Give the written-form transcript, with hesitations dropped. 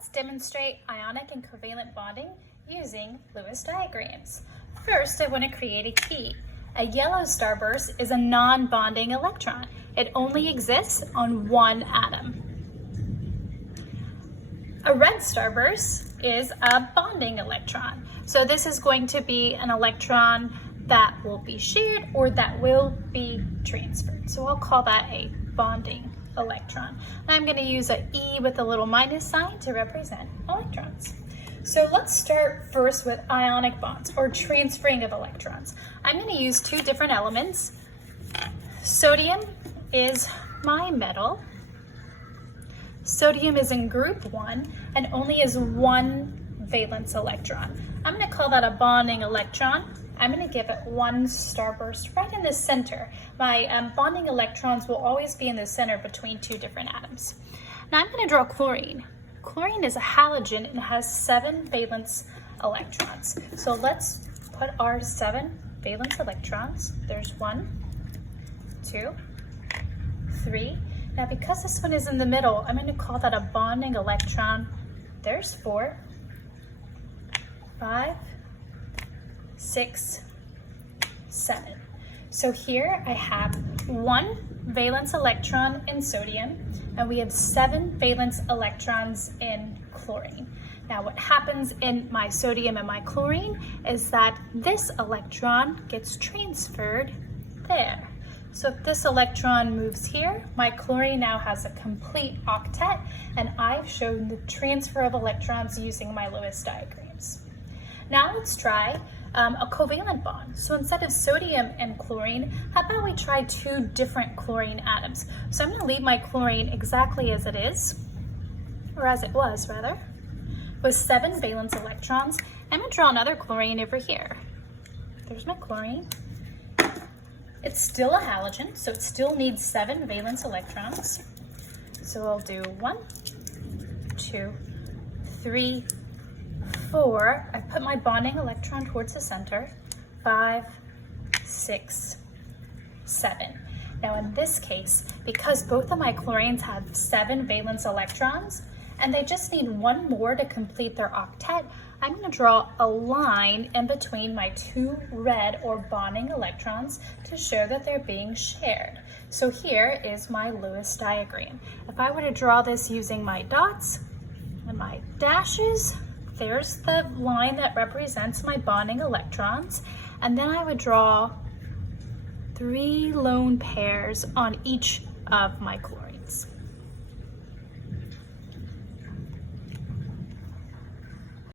Let's demonstrate ionic and covalent bonding using Lewis diagrams. First, I want to create a key. A yellow starburst is a non-bonding electron. It only exists on one atom. A red starburst is a bonding electron. So this is going to be an electron that will be shared or that will be transferred. So I'll call that a bonding electron. And I'm going to use an E with a little minus sign to represent electrons. So let's start first with ionic bonds or transferring of electrons. I'm going to use two different elements. Sodium is my metal. Sodium is in group 1 and only has one valence electron. I'm going to call that a bonding electron. I'm going to give it one starburst right in the center. My bonding electrons will always be in the center between two different atoms. Now I'm going to draw chlorine. Chlorine is a halogen and has 7 valence electrons. So let's put our 7 valence electrons. There's 1, 2, 3. Now because this one is in the middle, I'm going to call that a bonding electron. There's 4, 5, 6, 7. So here I have 1 valence electron in sodium and we have 7 valence electrons in chlorine. Now what happens in my sodium and my chlorine is that this electron gets transferred there. So if this electron moves here, my chlorine now has a complete octet, and I've shown the transfer of electrons using my Lewis diagrams. Now let's try a covalent bond. So instead of sodium and chlorine, how about we try 2 different chlorine atoms? So I'm going to leave my chlorine exactly as it is, or as it was rather, with 7 valence electrons. I'm going to draw another chlorine over here. There's my chlorine. It's still a halogen, so it still needs 7 valence electrons. So I'll do 1, 2, 3, 4. I put my bonding electron towards the center. 5, 6, 7. Now in this case, because both of my chlorines have 7 valence electrons, and they just need 1 more to complete their octet, I'm going to draw a line in between my 2 red or bonding electrons to show that they're being shared. So here is my Lewis diagram. If I were to draw this using my dots and my dashes, there's the line that represents my bonding electrons, and then I would draw 3 lone pairs on each of my chlorines.